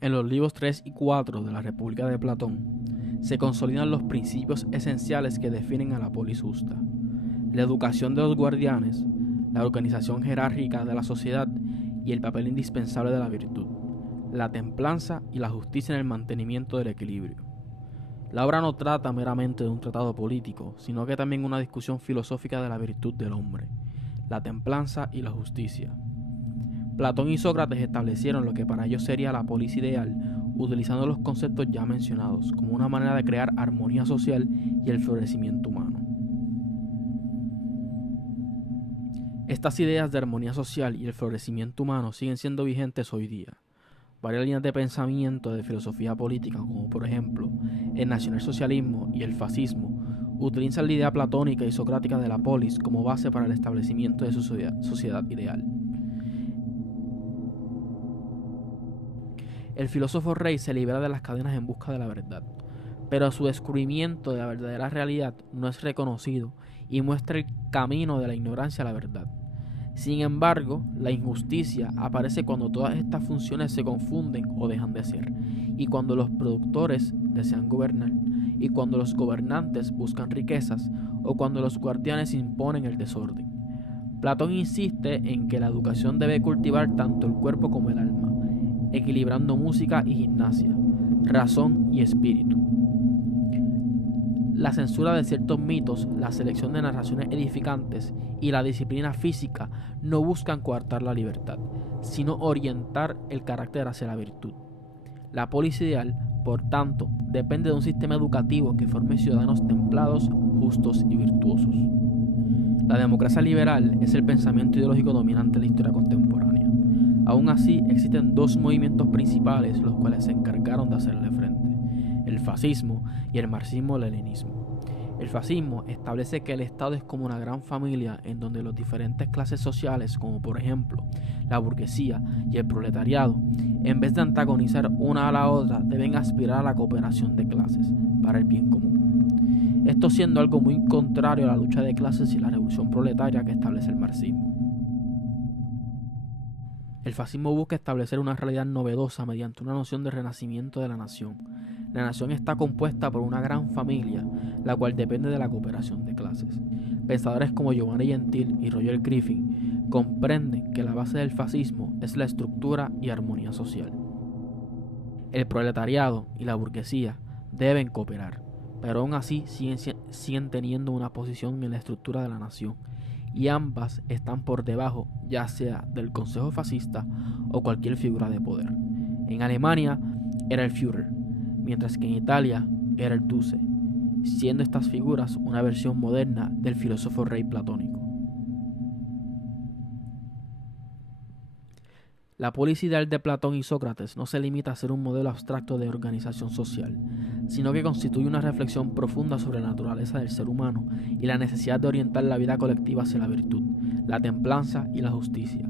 En los libros 3 y 4 de la República de Platón se consolidan los principios esenciales que definen a la polis justa: la educación de los guardianes, la organización jerárquica de la sociedad y el papel indispensable de la virtud, la templanza y la justicia en el mantenimiento del equilibrio. La obra no trata meramente de un tratado político, sino que también una discusión filosófica de la virtud del hombre, la templanza y la justicia. Platón y Sócrates establecieron lo que para ellos sería la polis ideal, utilizando los conceptos ya mencionados como una manera de crear armonía social y el florecimiento humano. Estas ideas de armonía social y el florecimiento humano siguen siendo vigentes hoy día. Varias líneas de pensamiento de filosofía política, como por ejemplo el nacionalsocialismo y el fascismo, utilizan la idea platónica y socrática de la polis como base para el establecimiento de su sociedad ideal. El filósofo rey se libera de las cadenas en busca de la verdad, pero su descubrimiento de la verdadera realidad no es reconocido y muestra el camino de la ignorancia a la verdad. Sin embargo, la injusticia aparece cuando todas estas funciones se confunden o dejan de ser, y cuando los productores desean gobernar, y cuando los gobernantes buscan riquezas, o cuando los guardianes imponen el desorden. Platón insiste en que la educación debe cultivar tanto el cuerpo como el alma, equilibrando música y gimnasia, razón y espíritu. La censura de ciertos mitos, la selección de narraciones edificantes y la disciplina física no buscan coartar la libertad, sino orientar el carácter hacia la virtud. La polis ideal, por tanto, depende de un sistema educativo que forme ciudadanos templados, justos y virtuosos. La democracia liberal es el pensamiento ideológico dominante en la historia contemporánea. Aún así, existen dos movimientos principales los cuales se encargaron de hacerle frente: el fascismo y el marxismo-leninismo. El fascismo establece que el Estado es como una gran familia en donde las diferentes clases sociales, como por ejemplo la burguesía y el proletariado, en vez de antagonizar una a la otra, deben aspirar a la cooperación de clases para el bien común. Esto siendo algo muy contrario a la lucha de clases y la revolución proletaria que establece el marxismo. El fascismo busca establecer una realidad novedosa mediante una noción de renacimiento de la nación. La nación está compuesta por una gran familia, la cual depende de la cooperación de clases. Pensadores como Giovanni Gentil y Roger Griffin comprenden que la base del fascismo es la estructura y armonía social. El proletariado y la burguesía deben cooperar, pero aún así siguen teniendo una posición en la estructura de la nación, y ambas están por debajo ya sea del Consejo Fascista o cualquier figura de poder. En Alemania era el Führer, mientras que en Italia era el Duce, siendo estas figuras una versión moderna del filósofo rey platónico. La polis ideal de Platón y Sócrates no se limita a ser un modelo abstracto de organización social, sino que constituye una reflexión profunda sobre la naturaleza del ser humano y la necesidad de orientar la vida colectiva hacia la virtud, la templanza y la justicia.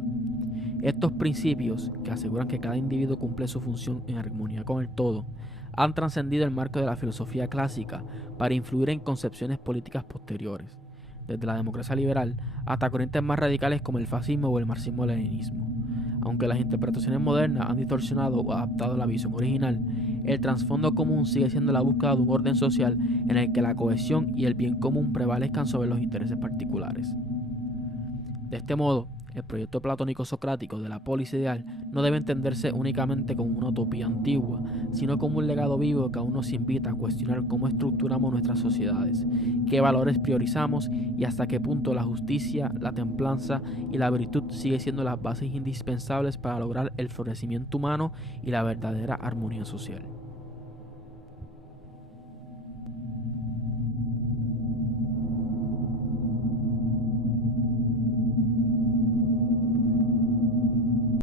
Estos principios, que aseguran que cada individuo cumple su función en armonía con el todo, han trascendido el marco de la filosofía clásica para influir en concepciones políticas posteriores, desde la democracia liberal hasta corrientes más radicales como el fascismo o el marxismo-leninismo. Aunque las interpretaciones modernas han distorsionado o adaptado la visión original, el trasfondo común sigue siendo la búsqueda de un orden social en el que la cohesión y el bien común prevalezcan sobre los intereses particulares. De este modo, el proyecto platónico-socrático de la polis ideal no debe entenderse únicamente como una utopía antigua, sino como un legado vivo que aún nos invita a cuestionar cómo estructuramos nuestras sociedades, qué valores priorizamos y hasta qué punto la justicia, la templanza y la virtud siguen siendo las bases indispensables para lograr el florecimiento humano y la verdadera armonía social.